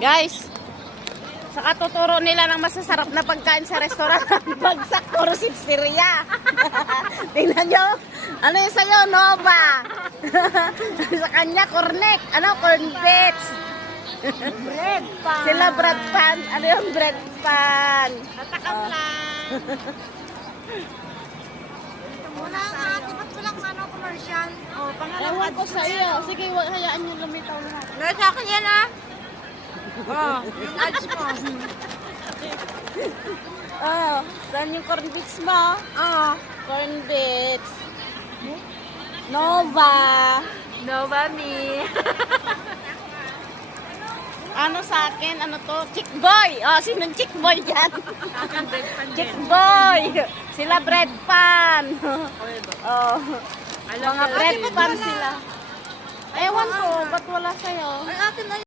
Guys, sa katuturo nila ng masasarap na pagkain sa restaurant, bagsak puro sitsirya. Tingnan nyo. Ano yung sa'yo? Nova. Sa kanya, cornet. Ano? Corn bits. Bread pan. Sila bread pan. Ano yung bread pan? Tatakam lang. Wala nga, ba't walang commercial? Oh, Ewan ko sa iyo. Sige, hayaan nyo lumitaw lahat. Wala sa akin yan ah. Oh, yung ads mo. Oh, saan yung corn bits mo? Oh. Corn bits. Nova. Nova me. Ano sa akin? Ano to? Chick boy. Oh, sinong chick boy yan? Chick boy. Sila bread pan. Oh. Mga bread pan sila. Ewan ko, ba't wala sa'yo? Ay, akin na